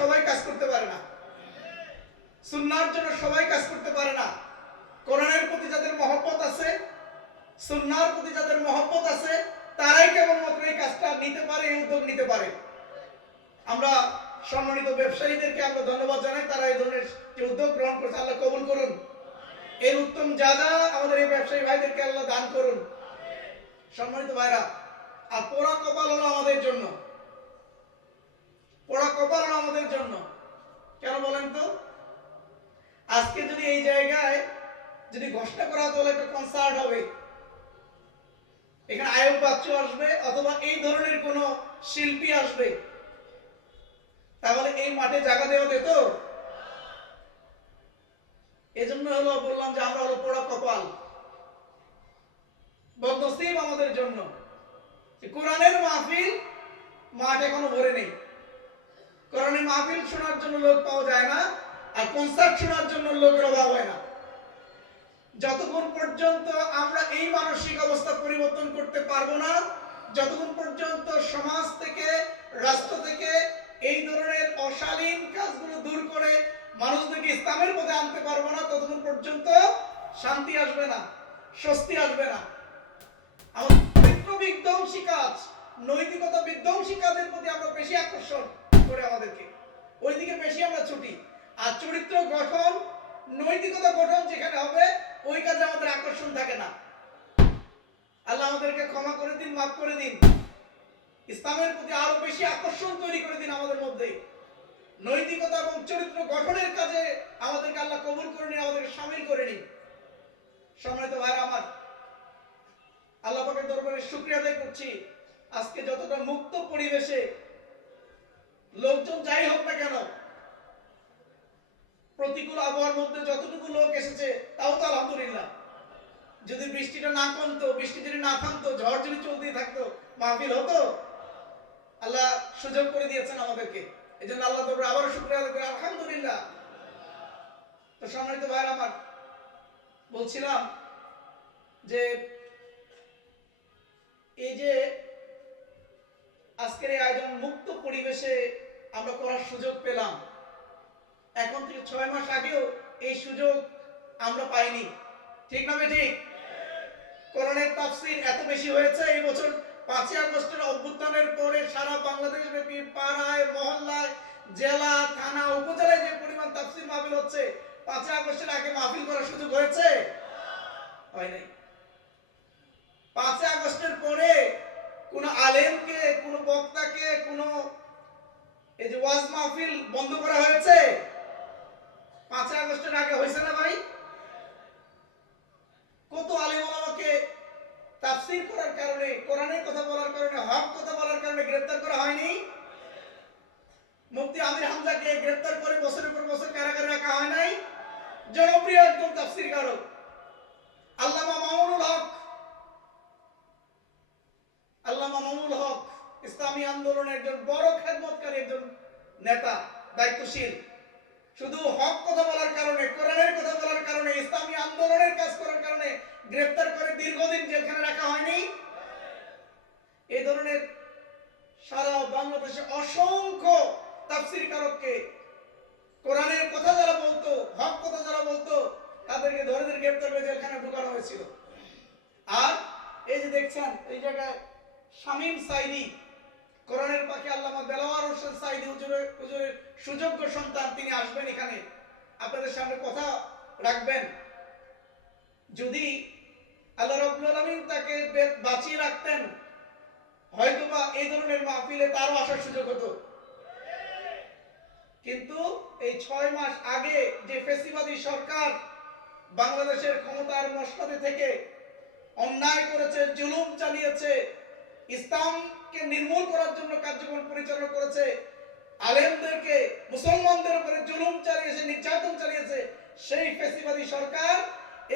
সবাই কাজ করতে পারে না। সুন্নার জন্য সবাই কাজ করতে পারে না। কোরআনের প্রতি যাদের মহব্বত আছে সুন্নার প্রতি যাদের মহব্বত আছে, তারাই কেবলমাত্র এই কাজটা নিতে পারে, এই উদ্যোগ নিতে পারে। আমরা সম্মানিত ব্যবসায়ীদেরকে আমরা ধন্যবাদ জানাই, তারা এই ধরনের যে উদ্যোগ গ্রহণ করছে, আল্লাহ কবুল করুন। এর উত্তম যা আমাদের এই ব্যবসায়ী ভাইদেরকে আল্লাহ দান করুন। সম্মানিত ভাইরা, আর পোড়া কপাল হলো আমাদের জন্য। পোড়া কপাল আমাদের জন্য। কেন বলেন তো? আজকে যদি এই জায়গায় যদি ঘোষণা করা তাহলে একটা কনসার্ট হবে। এখানে আয়ব বাচ্চু আসবে, অথবা এই ধরনের কোন শিল্পী আসবে। তাহলে এই মাঠে জায়গা দেওয়া যেত এজন্য হলো বললাম যে আমরা হলো পোড়া কপাল। বদনসিব আমাদের জন্য। কোরআনের মাহফিল মাঠ এখনও ভরে নেই। কোরআনের মাহফিল শোনার জন্য লোক পাওয়া যায় না, আর কনসার্ট শোনার জন্য লোকের অভাব হয় না। যতক্ষণ পর্যন্ত আমরা এই মানসিক অবস্থা পরিবর্তন করতে পারব না, যতক্ষণ পর্যন্ত সমাজ থেকে, রাষ্ট্র থেকে এই ধরনের অশালীন কাজগুলো দূর করে মানুষদেরকে ইসলামের পথে আনতে পারব না, ততক্ষণ পর্যন্ত শান্তি আসবে না, স্বস্তি আসবে না। আমাদের বিধ্বংসী কাজ, নৈতিকতা বিধ্বংসী কাজের প্রতি আমরা বেশি আকর্ষণ। করে আমাদেরকে। ওইদিকে বেশি আমরা ছুটি। আর চরিত্র গঠন, নৈতিকতা গঠন যেখানে হবে, ওই কাজে আমাদের আকর্ষণ থাকে না। আল্লাহ আমাদেরকে ক্ষমা করে দিন, মাফ করে দিন। ইসলামের প্রতি আরও বেশি আকর্ষণ তৈরি করে দিন আমাদের মধ্যে। নৈতিকতা এবং চরিত্র গঠনের কাজে আমাদেরকে আল্লাহ কবুল করে নিন, আমাদেরকে সামিল করে নিন। সম্মানিত ভাইরা আমার, আল্লাহ পাকের দরবারে শুকরিয়া আদায় করছি। আজকে যতটা মুক্ত পরিবেশে লোকজন যাই হোক না কেন, প্রতিকূল আবহাওয়ার মধ্যে যতটুকু লোক এসেছে, তাও তো আলহামদুলিল্লাহ। যদি বৃষ্টিটা না কমতো, বৃষ্টি যদি না থামতো, ঝড় যদি চলতেই থাকতো, মাহফিল হতো? আল্লাহ সুযোগ করে দিয়েছেন আমাদেরকে। এই জন্য আল্লাহ দরবারে আবারও শুক্রিয়া করি। আলহামদুলিল্লাহ। তো সম্মানিত ভাইয়ের আমার, বলছিলাম যে এই যে আজকের এই আয়োজন মুক্ত পরিবেশে আমরা করার সুযোগ পেলাম। এখন থেকে ছয় মাস আগেও এই সুযোগ আমরা পাইনি। ঠিক না ঠিক করোনার তাফসির এত বেশি হয়েছে, এই বছর পাঁচই আগস্টের অভ্যুত্থানের পরে সারা বাংলাদেশ ব্যাপী পাড়ায়, মহল্লায়, জেলা, থানা, উপজেলায় যে পরিমাণ তাফসির মাহফিল হচ্ছে, পাঁচই আগস্টের আগে মাহফিল করার সুযোগ হয়েছে? হয় নাই। পাঁচই আগস্টের পরে কোন আলেমকে, কোন বক্তাকে, কোন এই যে ওয়াজ মাহফিল বন্ধ করা হয়েছে, পাঁচই আগস্টের আগে হয়েছে না ভাই? কত আলেম আমাকে তাফসীর করার কারণে, কোরআনের কথা বলার কারণে, হক কথা বলার কারণে গ্রেফতার করা হয়নি? মুফতি আমির হামজাকে গ্রেফতার করে বছরের পর বছর কারাগারে রাখা হয় নাই? জনপ্রিয় একদম তাফসির কারক আল্লামা মামুনুল হক। আল্লামা মামুনুল হক ইসলামী আন্দোলনের একজন বড় খেদমতকারী একজন নেতা, দায়িত্বশীল। শুধু হক কথা বলার কারণে, কোরআনের কথা বলার কারণে, ইসলামী আন্দোলনের কাজ করার কারণে গ্রেফতার করে দীর্ঘদিন জেলখানে রাখা হয়নি। এই ধরনের সারা বাংলাদেশে অসংখ্য তাফসির কারককে কোরআনের কথা যারা বলতো, হক কথা যারা বলতো, তাদেরকে ধরে ধরে গ্রেফতার করে জেলখানে ঢুকানো হয়েছিল। আর এই যে দেখছেন, এই জায়গায় শামীম সাইদি কোরআনের পাখি আল্লামা দেলাওয়ার হোসেন সাইদি হুজুরের হুজুরের সুযোগ্য সন্তান তিনি আসবেন এখানে। আপনাদের সামনে কথা রাখবেন। যদি আল্লাহ রাব্বুল আলামিন তাকে বাঁচিয়ে রাখতেন, হয়তোবা এই ধরনের মাহফিলে তারও আসার সুযোগ হতো। কিন্তু এই ছয় মাস আগে যে ফেসিবাদী সরকার বাংলাদেশের ক্ষমতার মসনদে থেকে অন্যায় করেছে, জুলুম চালিয়েছে ইসলামকে নির্মূল করার জন্য কার্যক্রম পরিচালনা করেছে। আলেমদেরকে মুসলমানদের উপরে জুলুম চালিয়েছে, নির্যাতন চালিয়েছে। সেই ফেসিবাদী সরকার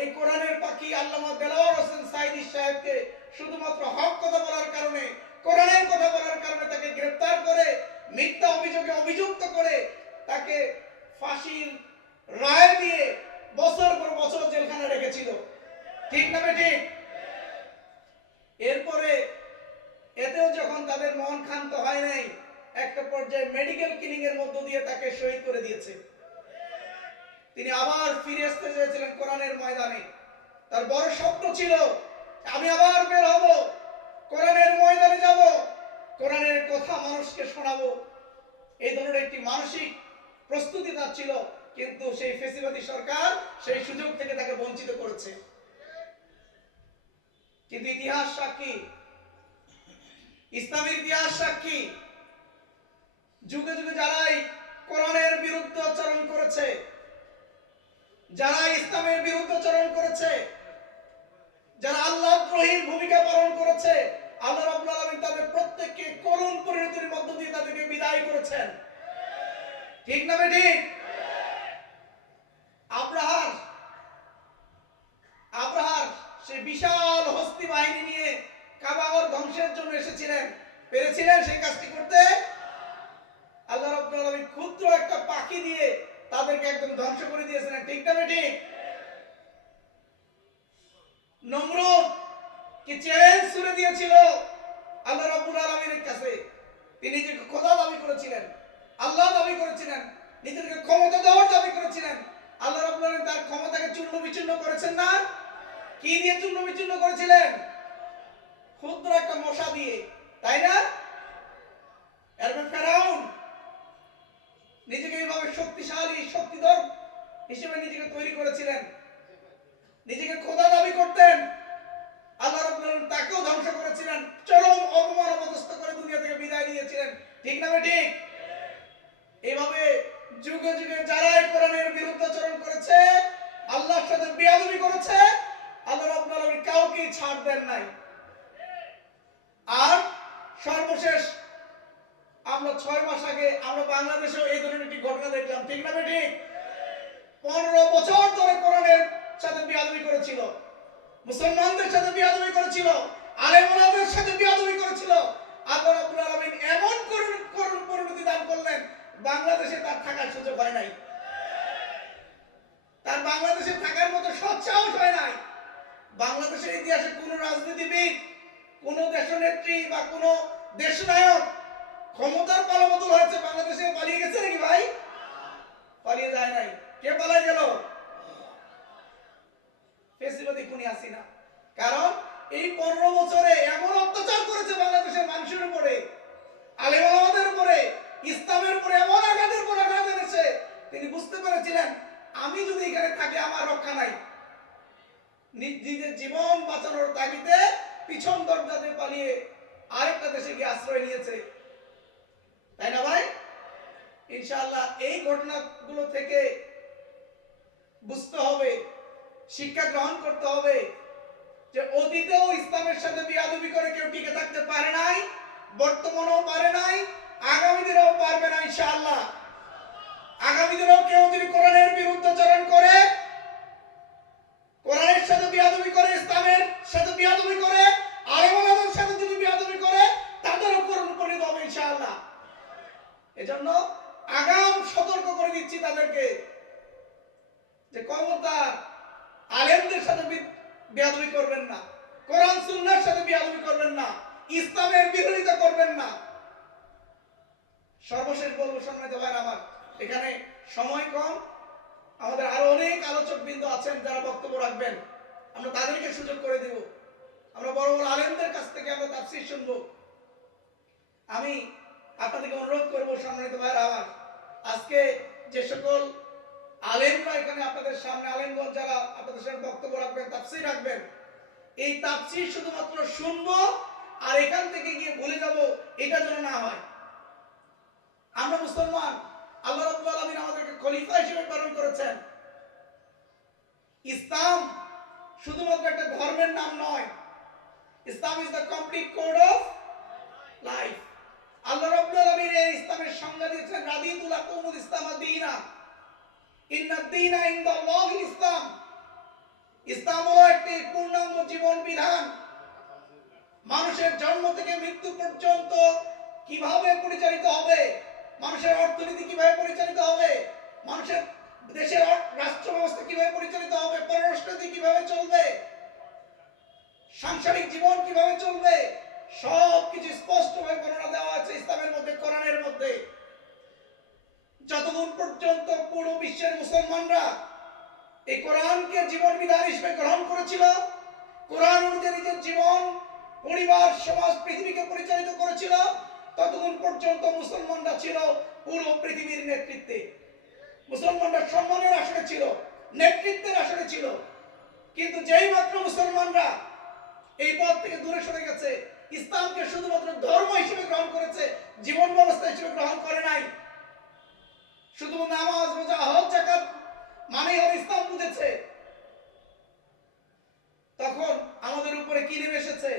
এই কোরআনের পাখি আল্লামা দেলাওয়ার হোসেন সাইদি সাহেবকে শুধুমাত্র হক কথা বলার কারণে, কোরআনের কথা বলার কারণে তাকে গ্রেফতার করে, মিথ্যা অভিযোগে অভিযুক্ত করে তাকে ফাঁসির রায় দিয়ে বছর পর বছর জেলখানে রেখেছিল। ঠিক না ঠিক এরপরে এতেও যখন তাদের মন ক্ষান্ত হয় নাই একটা পর্যায়ে মেডিকেল কিলিং এর মধ্য দিয়ে তাকে শহীদ করে দিয়েছে। তিনি আবার ফিরে আসতে চেয়েছিলেন কোরআনের ময়দানে। তার বড় স্বপ্ন ছিল, আমি আবার বের হব, কোরআনের ময়দানে যাব, কোরআনের কথা মানুষকে শোনাবো। এই ধরনের একটি মানসিক প্রস্তুতি তার ছিল, কিন্তু সেই ফেসিবাদী সরকার সেই সুযোগ থেকে তাকে বঞ্চিত করেছে। কিন্তু ইতিহাস সাক্ষী, ইসলামের ইতিহাস সাক্ষী যুগে যুগে যারাই কোরআনের বিরুদ্ধে আচরণ করেছে যারা ইসলামের বিরুদ্ধ আচরণ করেছে, যারা আল্লাহ দ্রোহীর ভূমিকা পালন করেছে, আল্লাহ রাব্বুল আলামিন তাদের প্রত্যেককে করুণ পরিণতির মধ্য দিয়ে তাদেরকে বিদায় করেছেন। ঠিক না ঠিক আব্রাহার আব্রাহার সে বিশাল হস্তি বাহিনী নিয়ে কাবাগর ধ্বংসের জন্য এসেছিলেন পেরেছিলেন সেই কাজটি করতে আল্লাহ রাব্বুল আলামিন ক্ষুদ্র একটা পাখি দিয়ে তাদেরকে একদম ধ্বংস করে দিয়েছিলেন ঠিক না নমরুদ, কি চ্যালেঞ্জ দিয়েছিল? আল্লাহ রাব্বুল আলামিনের কাছে। তিনি খোদা দাবি করেছিলেন। আল্লাহ দাবি করেছিলেন। নিজেকে ক্ষমতা দেওয়ার দাবি করেছিলেন। আল্লাহ রাব্বুল আলামিন তার ক্ষমতাকে চূর্ণ বিচূর্ণ করেছেন না? কি দিয়ে চূর্ণ বিচূর্ণ করেছিলেন? ক্ষুদ্র একটা মশা দিয়ে, তাই না? এরপর ফেরাউন নিজেকে এইভাবে শক্তিশালী, শক্তিধর হিসেবে নিজেকে তৈরি করেছিলেন। নিজেকে খোদা দাবি করতেন। আল্লাহ তাকেও ধ্বংস করেছিলেন চরম অপমান অপদস্থ করে দুনিয়া থেকে বিদায় নিয়েছিলেন ঠিক না ঠিক এইভাবে যুগে যুগে যারাই কোরআনের বিরুদ্ধাচরণ করেছে আল্লাহর সাথে বিয়াদবি করেছে আল্লাহ রাব্বুল আলামিন কাউকে ছাড় দেন নাই আর সর্বশেষ আমরা ছয় মাস আগে আমরা বাংলাদেশেও এই ধরনের একটি ঘটনা দেখলাম ঠিক না ঠিক পনেরো বছর ধরে কোরআনের সাথে বিয়াদবি করেছিল মুসলমানদের সাথে বিয়াদবি করেছিল আলেমুলাদের সাথে বিয়াদবি করেছিল। আল্লাহ রাব্বুল আলামিন এমন করুণ পরিণতি দান করলেন, বাংলাদেশে তার থাকার সুযোগ হয় নাই। তার বাংলাদেশে থাকার মতো সৎসাহস হয় নাই। বাংলাদেশের ইতিহাসে কোন রাজনীতিবিদ, কোন দেশনেত্রী বা কোন দেশনায়ক ক্ষমতার পালাবদল হয়েছে, বাংলাদেশে পালিয়ে গেছে নাকি ভাই? পালিয়ে যায় নাই। কে পালাই গেল? খুনি হাসিনা কারণ এই পনেরো বছরে এমন অত্যাচার করেছে বাংলাদেশের মানুষের উপরে আলেমাদের উপরে, ইসলামের উপরে, এমন আঘাতের উপর আঘাত এনেছে। তিনি বুঝতে পেরেছিলেন, আমি যদি এখানে থাকি আমার রক্ষা নাই। নিজের জীবন বাঁচানোর তাগিদে পিছন দরজাতে পালিয়ে আরেকটা দেশে গিয়ে আশ্রয় নিয়েছে। তাই না ভাই? ইনশাআল্লাহ এই ঘটনাগুলো থেকে বুঝতে হবে শিক্ষা গ্রহণ করতে হবে যে অতীতেও ইসলামের সাথে বিয়াদবি করে কেউ টিকে থাকতে পারে নাই, বর্তমানেও পারে নাই আগামী দিনেও পারবে না ইনশাআল্লাহ। আগামী দিনেও কেউ যদি কোরআনের বিরুদ্ধাচরণ করে, কোরআনের সাথে বিয়াদবি করে, ইসলামের সাথে বিয়াদবি করে আলেমাদের সাথে যদি বিয়াদবি করে, তাদের উপর পরিণত হবে ইনশাআল্লাহ। এজন্য আগাম সতর্ক করে দিচ্ছি তাদেরকে যে ক্ষমতার আলেমদের সাথে বিয়াদবি করবেন না। কোরআন, সুন্নার সাথে বিয়াদবি করবেন না। ইসলামের বিরোধিতা করবেন না। সর্বশেষ বলব, সম্মানিত ভাই আমার, এখানে সময় কম। আমাদের আরও অনেক আলোচক বৃন্দ আছেন যারা বক্তব্য রাখবেন। আমরা তাদেরকে সুযোগ করে দেব। আমরা বড় বড় আলেমদের কাছ থেকে আমরা তাফসীর শুনব। আমি আপনাদেরকে অনুরোধ করব, সম্মানিত ভাইরা আমার, আজকে যে সকল আলেমরা এখানে আপনাদের সামনে আলেমগঞ্জ যারা আপনাদের সামনে বক্তব্য রাখবেন, তাফসীর রাখবেন, এই তাফসীর শুধুমাত্র শুনব আর এখান থেকে গিয়ে ভুলে যাব এটা যেন না হয়। আমরা মুসলমান, আল্লাহ রাব্বুল আলামিন আমাদেরকে খলিফা হিসেবে প্রেরণ করেছেন। ইসলাম শুধুমাত্র একটা ধর্মের নাম নয়। Islam is the complete code of life আল্লাহ রাব্বুল আলামিন এই ইসলামের সংজ্ঞা দিয়েছেন, রাদিতুল লাকুমুল ইসলাম দীনা ইন্না দীনা ইনদাল্লাহিল ইসলাম। ইসলাম হলো একটি পূর্ণাঙ্গ জীবন বিধান। মানুষের জন্ম থেকে মৃত্যু পর্যন্ত কীভাবে পরিচালিত হবে? মানুষের অর্থনীতি কীভাবে পরিচালিত হবে? মানুষের দেশের রাষ্ট্র ব্যবস্থা কীভাবে পরিচালিত হবে? পররাষ্ট্রনীতি কীভাবে চলবে? সাংসারিক জীবন কীভাবে চলবে? সব কিছু স্পষ্টভাবে বর্ণনা দেওয়া আছে ইসলামের মধ্যে, কোরআনের মধ্যে। যতক্ষণ পর্যন্ত পুরো বিশ্বের মুসলমানরা এই কোরআনকে জীবন বিধান হিসেবে গ্রহণ করেছিল, কোরআন অনুযায়ী নিজের জীবন, পরিবার, সমাজ, পৃথিবীকে পরিচালিত করেছিল ততক্ষণ পর্যন্ত মুসলমানরা ছিল পুরো পৃথিবীর নেতৃত্বে। মুসলমানরা সম্মানের আসনে ছিল, নেতৃত্বের আসনে ছিল। কিন্তু যেই মাত্র মুসলমানরা এই পথ থেকে দূরে সরে গেছে, ইসলামকে শুধুমাত্র ধর্ম হিসেবে গ্রহণ করেছে, জীবন ব্যবস্থা হিসেবে গ্রহণ করে নাই শুধু নামাজ, রোজা, হজ জাকাত মানে হল ইসলাম বুঝেছে। তখন আমাদের উপরে কি নেমে এসেছে?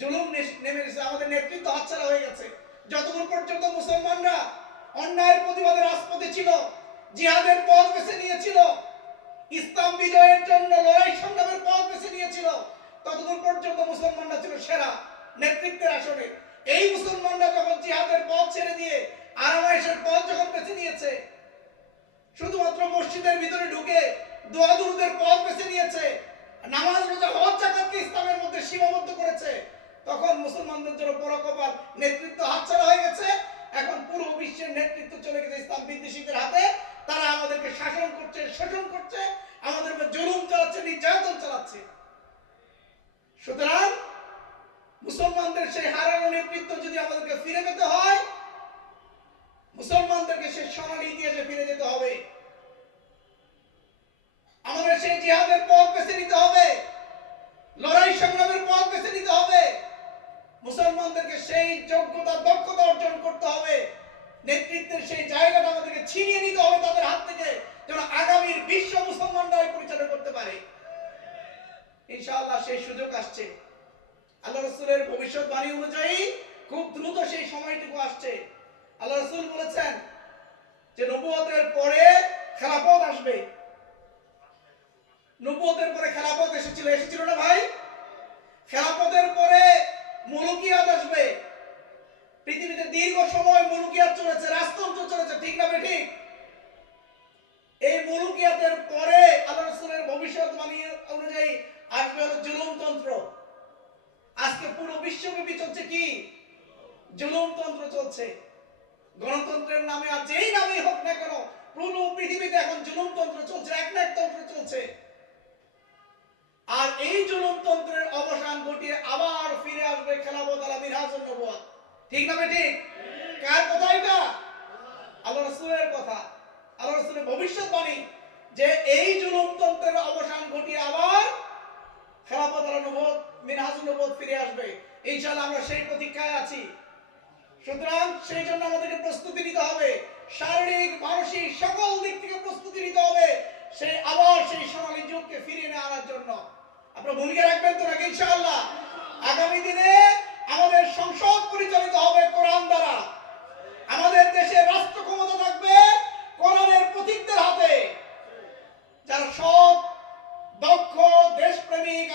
জুলুম নেমে এসেছে। আমাদের নেতৃত্ব হাতছাড়া হয়ে গেছে। যতক্ষণ পর্যন্ত মুসলমানরা অন্যায়ের প্রতিবাদে রাজপথে ছিল, জিহাদের পথ বেছে নিয়েছিল, ইসলাম বিজয়ের জন্য লড়াই সংগ্রামের পথ বেছে নিয়েছিল ততক্ষণ পর্যন্ত মুসলমানরা ছিল সেরা নেতৃত্বের আসনে। এই মুসলমানরা যখন জিহাদের পথ ছেড়ে দিয়ে আরামায়েশের পথ যখন বেছে নিয়েছে, শুধুমাত্র মসজিদের ভিতরে ঢুকে দোয়া দুরুদের পথ বেছে নিয়েছে, নামাজ রোজা হজ জাকাতকে ইসলামের মধ্যে সীমাবদ্ধ করেছে, তখন মুসলমানদের জন্য কপাল নেতৃত্ব হাতছাড়া হয়ে গেছে। এখন পুরো বিশ্বের নেতৃত্ব চলে গেছে ইসলাম বিদ্বেষীদের হাতে। তারা আমাদেরকে শাসন করছে, শোষণ করছে, আমাদের উপর জুলুম চালাচ্ছে, নির্যাতন চালাচ্ছে। সুতরাং মুসলমানদের সেই হারানো নেতৃত্ব যদি আমাদেরকে ফিরে পেতে হয় মুসলমানদেরকে সেই সোনালী ইতিহাসে ফিরে যেতে হবে। আমাদের সেই জিহাদের পথ বেছে নিতে হবে। লড়াই সংগ্রামের পথ বেছে নিতে হবে। মুসলমানদেরকে সেই যোগ্যতা, দক্ষতা অর্জন করতে হবে। নেতৃত্বের সেই জায়গাটা আমাদেরকে ছিনিয়ে নিতে হবে তাদের হাত থেকে, যেন আগামীর বিশ্ব মুসলমানরা পরিচালনা করতে পারে। ইনশাআল্লাহ সেই সুযোগ আসছে। আল্লাহ রসুলের ভবিষ্যৎবাণী অনুযায়ী খুব দ্রুত সেই সময়টুকু আসছে। আল্লাহ রসুল বলেছেন যে নবুয়তের পরে খেলাপথ আসবে। নবুয়তের পরে খেলাপথ এসেছিল এসেছিল না ভাই? খেলাপথের পরে মুলুকিয়াত আসবে। পৃথিবীতে দীর্ঘ সময় মুলুকিয়াত চলেছে, রাজতন্ত্র চলেছে, ঠিক না ঠিক? এই মুলুকিয়াতের পরে আল্লাহ রসুলের ভবিষ্যৎবাণী অনুযায়ী আসবে হলো জুলুমতন্ত্র। আজকে পুরো বিশ্বব্যাপী চলছে কি? জুলুমতন্ত্র চলছে। গণতন্ত্রের নামে আর যেই নামেই হোক না কেন পুরো পৃথিবীতে এখন জুলুমতন্ত্র চলছে এক না তন্ত্র চলছে। আর এই জুলুমতন্ত্রের অবসান ঘটিয়ে আবার ফিরে আসবে খেলাবত আলা মিরাজুন নবুয়াত ঠিক না বে ঠিক। কার কথা এটা? আল্লাহ রাসূলের কথা। আল্লাহ রাসূলের ভবিষ্যৎবাণী যে এই জুলুমতন্ত্রের অবসান ঘটিয়ে আবার খেলাফত আলা নবুয়াত মিনহাজুন নবুয়াত ফিরে আসবে। ইনশাআল্লাহ আমরা সেই প্রতীক্ষায় আছি। সুতরাং সেই জন্য আমাদেরকে প্রস্তুতি নিতে হবে। শারীরিক, মানসিক সকল দিক থেকে প্রস্তুতি নিতে হবে সেই আবার সেই সোনালী যুগকে ফিরিয়ে নিয়ে আনার জন্য। আপনারা ভূমিকা রাখবেন তো নাকি ইনশাআল্লাহ? আগামী দিনে আমাদের সংসদ পরিচালিত হবে কোরআন দ্বারা। আমাদের দেশে রাষ্ট্র ক্ষমতা থাকবে কোরআনের প্রতীকদের হাতে। যারা সৎ, দক্ষ, দেশপ্রেমিক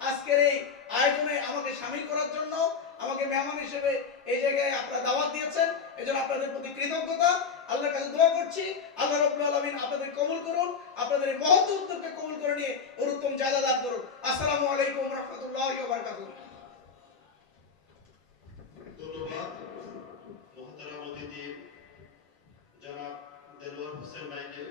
আজকের এই আয়োজনে আমাকে সামিল করার জন্য আমাকে মেহমান হিসেবে এই জায়গায় আপনারা দাওয়াত দিয়েছেন। এজন্য আপনাদের প্রতি কৃতজ্ঞতা। আল্লাহর কাছে দোয়া করছি। আল্লাহ রব্বুল আলামিন আপনাদের কবুল করুন। আপনাদের এই মহৎ উদ্যোগকে কবুল করে নিয়ে ওর উত্তম জায়গা দান করুন। আসসালামু আলাইকুম রাহমাতুল্লাহি ওয়া বারাকাতুহু। ধন্যবাদ। মহতারাম অতিথি যারা দেলোয়ার হোসেন ভাইকে।